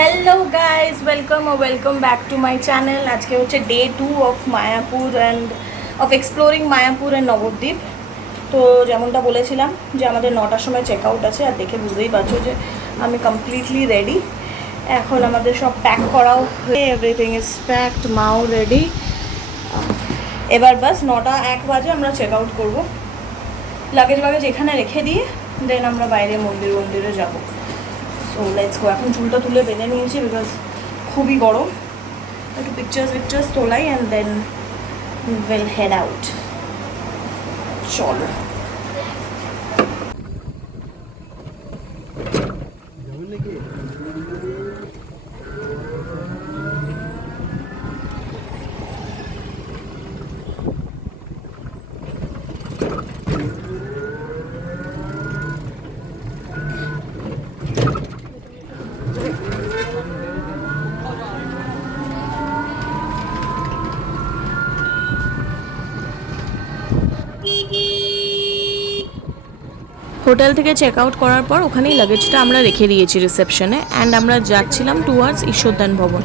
Hello guys welcome back to my channel. आज के होच्छे day 2 of Mayapur and of exploring Mayapur and Nabadwip. তো যেমনটা বলেছিলাম যে আমাদের 9টার সময় চেক আউট আছে, আর দেখে বুঝতেই পারছো যে আমি কমপ্লিটলি রেডি। এখন আমাদের সব প্যাক করাও, এভরিথিং ইজ প্যাকড, মাও রেডি। এবার বাস 9টা 1 বাজে আমরা চেক আউট করবো। লাগেজ বাগেজ এখানে রেখে দিয়ে দেন আমরা বাইরে মন্দিরে যাবো। So let's go. এখন চুলটা তুলে বেঁধে নিয়েছি বিকজ খুবই গরম। একটু পিকচার্স তোলাই and then will head out. চলো। হোটেল থেকে চেক আউট করার পর ওখানেই লাগেজটা আমরা রেখে দিয়েছি রিসেপশনে, অ্যান্ড আমরা যাচ্ছিলাম টুয়ার্ডস ঈশ্বরদান ভবন।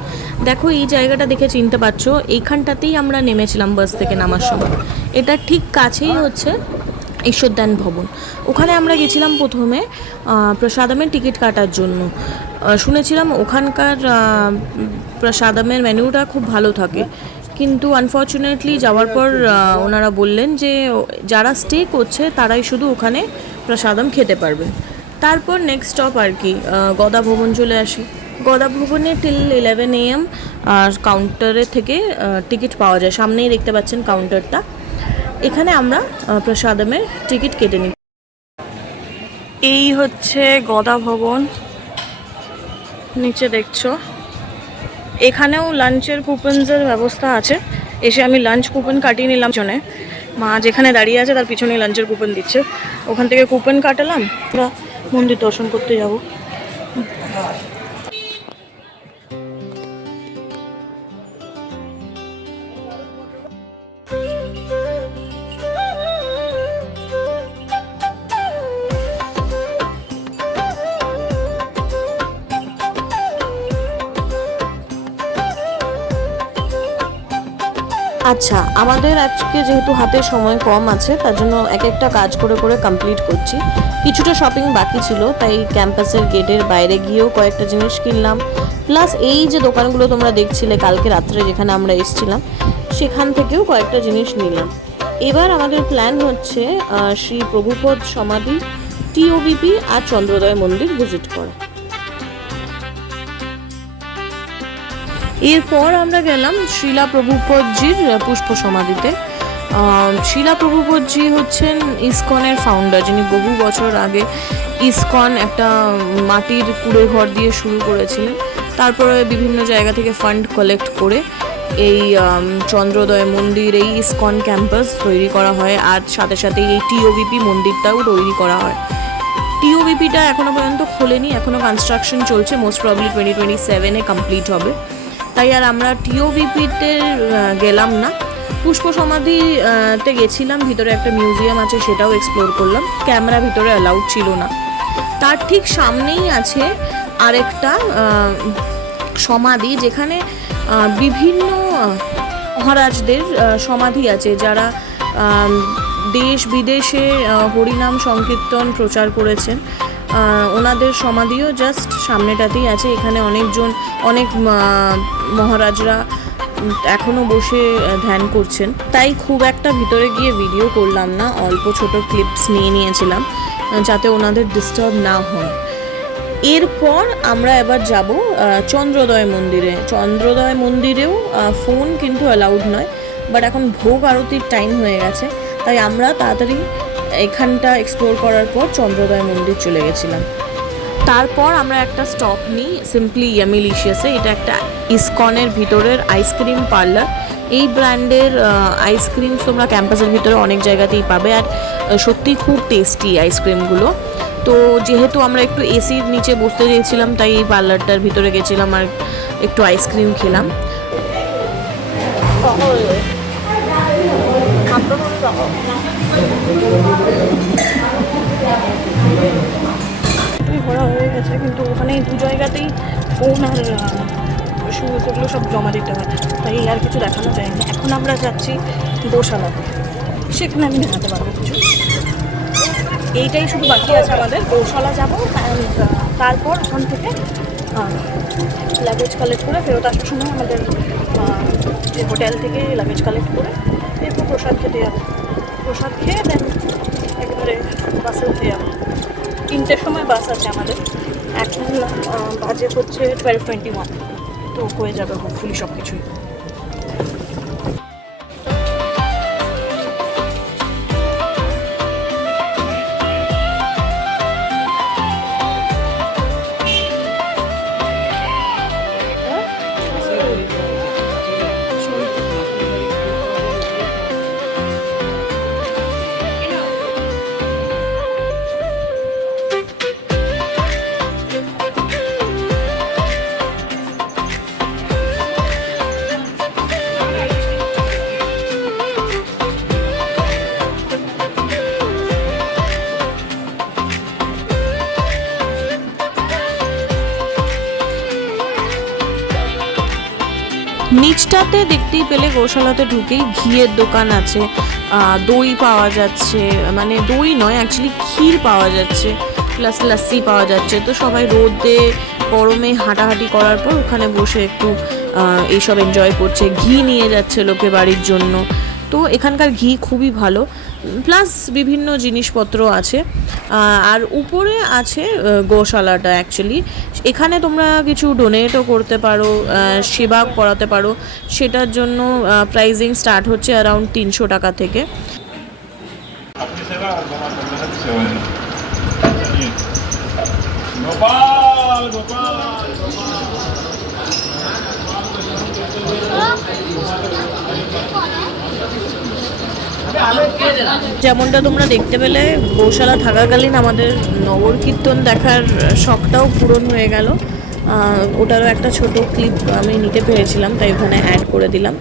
দেখো এই জায়গাটা দেখে চিনতে পারছো, এইখানটাতেই আমরা নেমেছিলাম বাস থেকে নামার সময়। এটা ঠিক কাছেই হচ্ছে ঈশ্বরদান ভবন। ওখানে আমরা গেছিলাম প্রথমে প্রসাদমের টিকিট কাটার জন্য। শুনেছিলাম ওখানকার প্রসাদমের মেনুটা খুব ভালো থাকে, কিন্তু আনফর্চুনেটলি যাওয়ার পর ওনারা বললেন যে যারা স্টে করছে তারাই শুধু ওখানে প্রসাদম খেতে পারবে। তারপর নেক্সট স্টপ আর কি গদা ভবন চলে আসি। গদা ভবনে টিল 11 AM আর কাউন্টারে থেকে টিকিট পাওয়া যায়। সামনেই দেখতে পাচ্ছেন কাউন্টারটা, এখানে আমরা প্রসাদমের টিকিট কেটে নিই। এই হচ্ছে গদা ভবন, নিচে দেখছো। এখানেও লাঞ্চের কুপনসের ব্যবস্থা আছে। এসে আমি লাঞ্চ কুপন কাটিয়ে নিলাম। পিছনে মা যেখানে দাঁড়িয়ে আছে তার পিছনেই লাঞ্চের কুপন দিচ্ছে। ওখান থেকে কুপন কাটালাম, আমরা মন্দির দর্শন করতে যাব। আচ্ছা, আমাদের আজকে যেহেতু হাতে সময় কম আছে তার জন্য এক একটা কাজ করে করে কমপ্লিট করছি। কিছুটা শপিং বাকি ছিল, তাই ক্যাম্পাসের গেটের বাইরে গিয়েও কয়েকটা জিনিস কিনলাম। প্লাস এই যে দোকানগুলো তোমরা দেখছিলে কালকে রাত্রে যেখানে আমরা এসেছিলাম সেখান থেকেও কয়েকটা জিনিস নিলাম। এবার আমাদের প্ল্যান হচ্ছে শ্রী প্রভুপদ সমাধি, টিওবিপি আর চন্দ্রোদয় মন্দির ভিজিট করা। এরপর আমরা গেলাম শিলা প্রভুপদজির পুষ্প সমাধিতে। শিলা প্রভুপদজি হচ্ছেন ইসকনের ফাউন্ডার, যিনি বহু বছর আগে ইসকন একটা মাটির কুড়ে ঘর দিয়ে শুরু করেছিলেন। তারপরে বিভিন্ন জায়গা থেকে ফান্ড কালেক্ট করে এই চন্দ্রোদয় মন্দির, এই ইসকন ক্যাম্পাস তৈরি করা হয়। আর সাথে সাথে এই টিওবিপি মন্দিরটাও তৈরি করা হয়। টিওবিপিটা এখনও পর্যন্ত খোলেনি, এখনও কনস্ট্রাকশন চলছে। মোস্ট প্রবলি 2027-এ কমপ্লিট হবে। তাই আর আমরা টিওবিপিতে গেলাম না, পুষ্প সমাধিতে গেছিলাম। ভিতরে একটা মিউজিয়াম আছে, সেটাও এক্সপ্লোর করলাম। ক্যামেরা ভিতরে অ্যালাউড ছিল না। তার ঠিক সামনেই আছে আরেকটা সমাধি, যেখানে বিভিন্ন মহারাজদের সমাধি আছে, যারা দেশ বিদেশে হরিনাম সংকীর্তন প্রচার করেছেন। ওনাদের সমাধিও জাস্ট সামনেটাতেই আছে। এখানে অনেক মহারাজরা এখনও বসে ধ্যান করছেন। তাই খুব একটা ভিতরে গিয়ে ভিডিও করলাম না, অল্প ছোট ক্লিপস নিয়ে নিয়েছিলাম যাতে ওনাদের ডিস্টার্ব না হয়। এরপর আমরা এবার যাব চন্দ্রোদয় মন্দিরে। চন্দ্রোদয় মন্দিরেও ফোন কিন্তু অ্যালাউড নয়, বাট এখন ভোগ আরতির টাইম হয়ে গেছে, তাই আমরা তাড়াতাড়ি এখানটা এক্সপ্লোর করার পর চন্দ্রোদয় মন্দির চলে গেছিলাম। তারপর আমরা একটা স্টপ নিই সিম্পলি ইয়ামিলিশিয়াসে। এটা একটা ইসকনের ভিতরের আইসক্রিম পার্লার। এই ব্র্যান্ডের আইসক্রিম তোমরা ক্যাম্পাসের ভিতরে অনেক জায়গাতেই পাবে, আর সত্যি খুব টেস্টি আইসক্রিমগুলো। তো যেহেতু আমরা একটু এসির নিচে বসতে চেয়েছিলাম, তাই এই পার্লারটার ভিতরে গেছিলাম আর একটু আইসক্রিম খেলাম। ঘোরা হয়ে গেছে, কিন্তু ওখানে দু জায়গাতেই ফোন আর শুজ ওগুলো সব জমা দিতে হয়, তাই আর কিছু দেখানো যায়নি। এখন আমরা যাচ্ছি গোশালাতে, সেখানে আমি দেখাতে পারবো কিছু। এইটাই শুধু বাকি আছে আমাদের, গোশালা যাবো। তারপর ওখান থেকে লাগেজ কালেক্ট করে ফেরত আসার সময় আমাদের যে হোটেল থেকে লাগেজ কালেক্ট করে এরপর প্রসাদ খেতে যাবো। প্রসাদ খেয়ে দেন একেবারে বাসে উঠে যাবো। 3টের সময় বাস আছে আমাদের, এখন বাজে হচ্ছে 12:21, তো হয়ে যাবে হোপফুলি সব কিছুই। নিচটাতে দেখতেই পেলে গোশালাতে ঢুকেই ঘিয়ের দোকান আছে, দই পাওয়া যাচ্ছে, মানে দই নয় অ্যাকচুয়ালি ক্ষীর পাওয়া যাচ্ছে, প্লাস লাস্সি পাওয়া যাচ্ছে। তো সবাই রোদে গরমে হাঁটাহাঁটি করার পর ওখানে বসে একটু এইসব এনজয় করছে, ঘি নিয়ে যাচ্ছে লোকে বাড়ির জন্য। তো এখানকার ঘি খুবই ভালো, প্লাস বিভিন্ন জিনিসপত্র আছে। আর উপরে আছে গোশালাটা অ্যাকচুয়ালি, এখানে তোমরা কিছু ডোনেটও করতে পারো, সেবা করাতে পারো। সেটার জন্য প্রাইজিং স্টার্ট হচ্ছে অ্যারাউন্ড 300 টাকা থেকে। যেমনটা তোমরা দেখতে পেলে, গোশালা থাকাকালীন আমাদের নগর কীর্তন দেখার শখটাও পূরণ হয়ে গেল। ওটারও একটা ছোট ক্লিপ আমি নিতে পেরেছিলাম, তাই ওখানে অ্যাড করে দিলাম।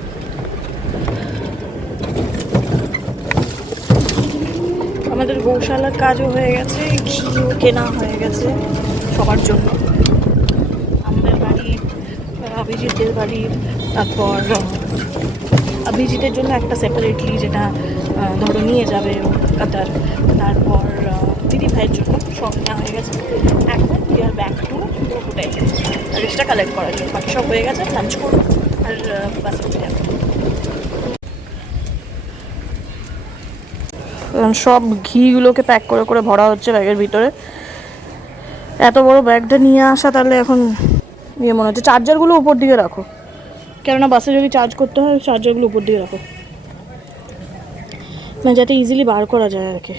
আমাদের গৌশালার কাজও হয়ে গেছে, ঘিও কেনা হয়ে গেছে সবার জন্য। আমাদের বাড়ির, অভিজিতের বাড়ির, তারপর অভিজিতের জন্য একটা সেপারেটলি, যেটা ধরো নিয়ে যাবে কাতার, তারপর দিদি ভাইয়ের জন্য সব নেওয়া হয়ে গেছে। এখন we are back to hotel, রেস্টটা কালেক্ট করার জন্য। বাকি সব হয়ে গেছে, লাঞ্চ করবো আর বাসে উঠে যাবো। সব ঘিগুলোকে প্যাক করে করে ভরা হচ্ছে ব্যাগের ভিতরে। এত বড় ব্যাগটা নিয়ে আসা, তাহলে এখন ইয়ে মনে হচ্ছে। চার্জারগুলো উপর দিকে রাখো, কেননা বাসে যদি চার্জ করতে হয় চার্জারগুলো উপর দিকে রাখো, মানে যাতে ইজিলি বার করা যায় আর কি।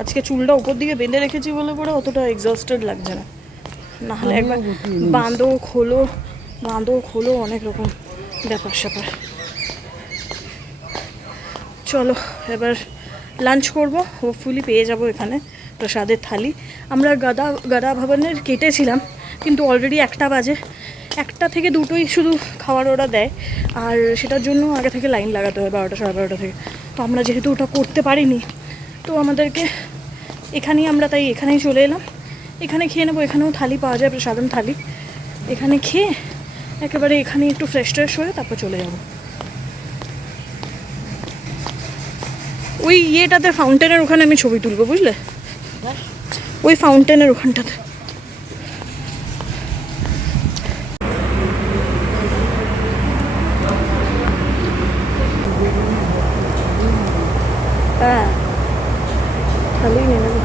আজকে চুলটা উপর দিকে বেঁধে রেখেছি বলে পরে অতটা এক্সস্টেড লাগছে না, নাহলে একবার বাঁধো খোলো অনেক রকম ব্যাপার স্যাপার। চলো এবার লাঞ্চ করব, হোপফুলি পেয়ে যাব এখানে প্রসাদের থালি। আমরা গাদা ভবনের কেটেছিলাম, কিন্তু অলরেডি 1টা বাজে, 1টা থেকে 2টোই শুধু খাওয়ার ওরা দেয়, আর সেটার জন্য আগে থেকে লাইন লাগাতে হয় 12টা সাড়ে 12টা থেকে। তো আমরা যেহেতু ওটা করতে পারিনি, তো আমাদেরকে আমরা তাই এখানেই চলে এলাম। এখানে খেয়ে নেবো, এখানেও থালি পাওয়া যায়, প্রসাদম থালি। এখানে খেয়ে একেবারে এখানে একটু ফ্রেশ হয়ে তারপর চলে যাবো। ওই ইয়েটাতে, ফাউন্টেনের ওখানে আমি ছবি তুলবো, বুঝলে, ওই ফাউন্টেনের ওখানটাতে। হ্যাঁ, তাহলেই নিয়ে নেবো।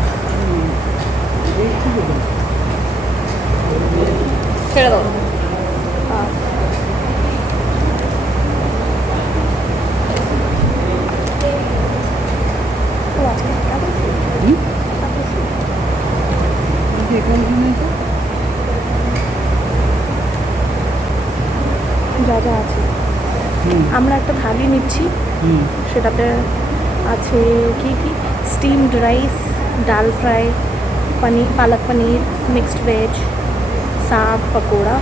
ছেড়ে দাও। যা যা আছে, আমরা একটা থালি নিচ্ছি, সেটাতে আছে কি স্টিমড রাইস, ডাল ফ্রাই, পালক পনির, মিক্সড ভেজ, साग पकौड़ा,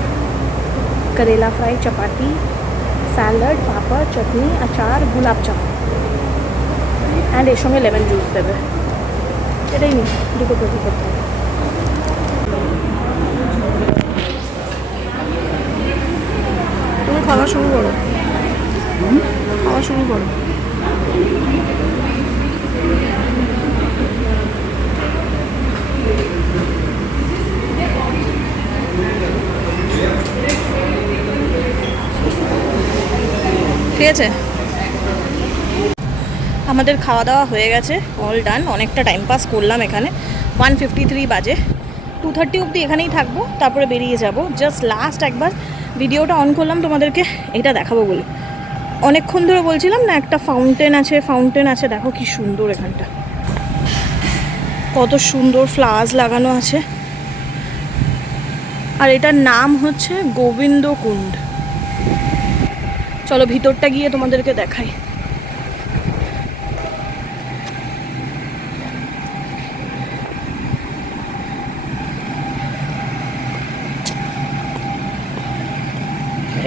करेला फ्राई, चपाती, सैलड, पापड़, चटनी, अचार, गुलाब जामुन অ্যান্ড এর সঙ্গে লেমন জুস দেবে। এটাই নি, দুটো করতে হবে। শুরু করো, খাওয়া শুরু করো। ঠিক আছে, আমাদের খাওয়া দাওয়া হয়ে গেছে, অল ডান। অনেকটা টাইম পাস করলাম এখানে। 1:53 বাজে। 2:30 অবধি এখানেই থাকবো, তারপরে বেরিয়ে যাব। জাস্ট লাস্ট একবার ভিডিওটা অন করলাম তোমাদেরকে এটা দেখাবো বলে। অনেকক্ষণ ধরে বলছিলাম না একটা ফাউন্টেন আছে। দেখো কি সুন্দর, এখানটা কত সুন্দর ফ্লাওয়ার্স লাগানো আছে। আর এটার নাম হচ্ছে গোবিন্দ কুণ্ড। চলো ভিতরটা গিয়ে তোমাদেরকে দেখাই।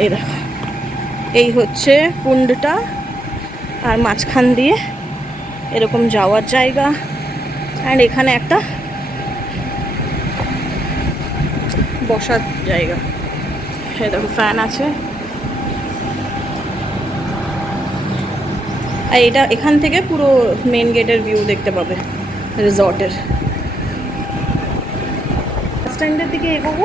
এই দেখো, এই হচ্ছে কুণ্ডটা, আর মাঝখান দিয়ে এরকম যাওয়ার জায়গা। অ্যান্ড এখানে একটা বসার জায়গা। এই দেখো ফ্যান আছে। আর এটা এখান থেকে পুরো মেন গেটের ভিউ দেখতে পাবে রিসর্টের। বাস স্ট্যান্ডের দিকে এগোবো,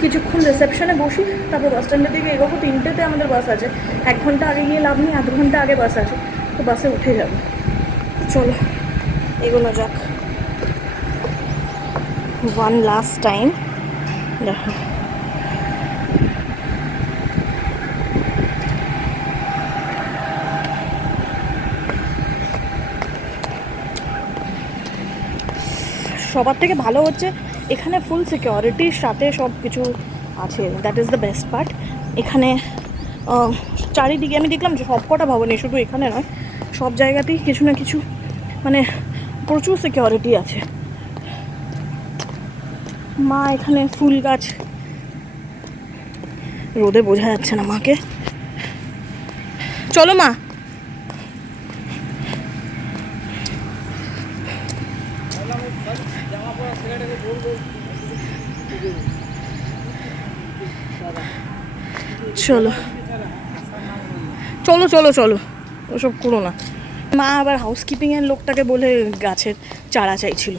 কিছুক্ষণ রিসেপশনে বসি, তারপর বাস স্ট্যান্ডের দিকে এগোবো। 3টেতে আমাদের বাস আছে। 1 ঘন্টা আগে গিয়ে লাভ নেই, আধ ঘন্টা আগে বাস আছে, তো বাসে উঠে যাবো। চলো এগোনো যাক। ওয়ান লাস্ট টাইম দেখো, সবার থেকে ভালো হচ্ছে এখানে ফুল সিকিউরিটির সাথে সব কিছু আছে। That is the best part. এখানে চারিদিকে আমি দেখলাম যে সব কটা ভবনে, শুধু এখানে নয়, সব জায়গাতেই কিছু না কিছু মানে প্রচুর সিকিউরিটি আছে। মা এখানে ফুল গাছ, রোদে বোঝা যাচ্ছে না মাকে। চলো মা। চলো চলো চলো চলো, ওসব করো না। মা আবার হাউসকিপিংয়ের লোকটাকে বলে গাছের চারা চাইছিল,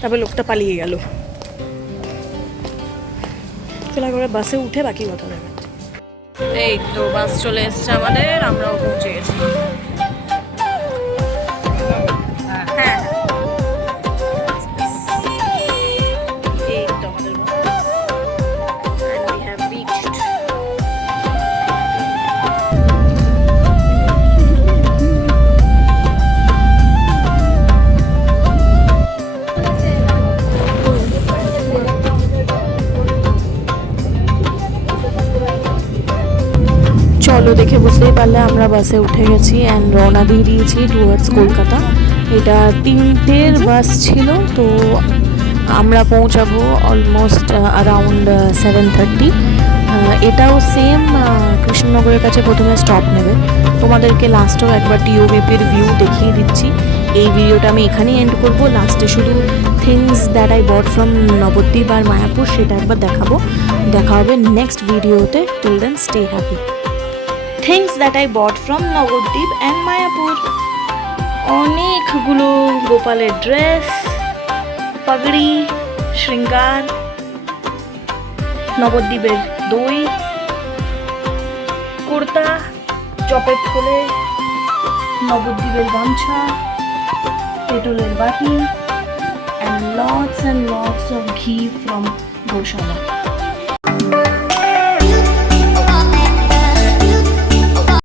তারপর লোকটা পালিয়ে গেল। চলো একবার বাসে উঠে বাকি কথা দেবে। এই তো বাস চলে এসছে আমাদের, আমরাও পৌঁছে গেছি। হ্যাঁ, এই তো আমাদের বাস। And we have reached. চলো দেখে বুঝতেই পারলে আমরা বাসে উঠে গেছি অ্যান্ড রওনা দিয়ে দিয়েছি টুয়ার্ডস কলকাতা। এটা 3টের বাস ছিল, তো আমরা পৌঁছাবো অলমোস্ট অ্যারাউন্ড 7:30। এটাও সেম কৃষ্ণনগরের কাছে প্রথমে স্টপ নেবে। তোমাদেরকে লাস্টেও একবার টিওবিপির ভিউ দেখিয়ে দিচ্ছি। এই ভিডিওটা আমি এখানেই এন্ড করবো। লাস্টে শুধু things that I bought from Nabadwip আর মায়াপুর সেটা একবার দেখাবো। দেখা হবে নেক্সট ভিডিওতে। Till then stay happy. Things that I bought from Nabadwip and Mayapur. অনেকগুলো গোপালের ড্রেস, পাগড়ি, শৃঙ্গার, নবদ্বীপের দই, কুর্তা, চপের থলে, নবদ্বীপের গামছা, পেট্রোলের বাটি, and lots of ghee from Goshala.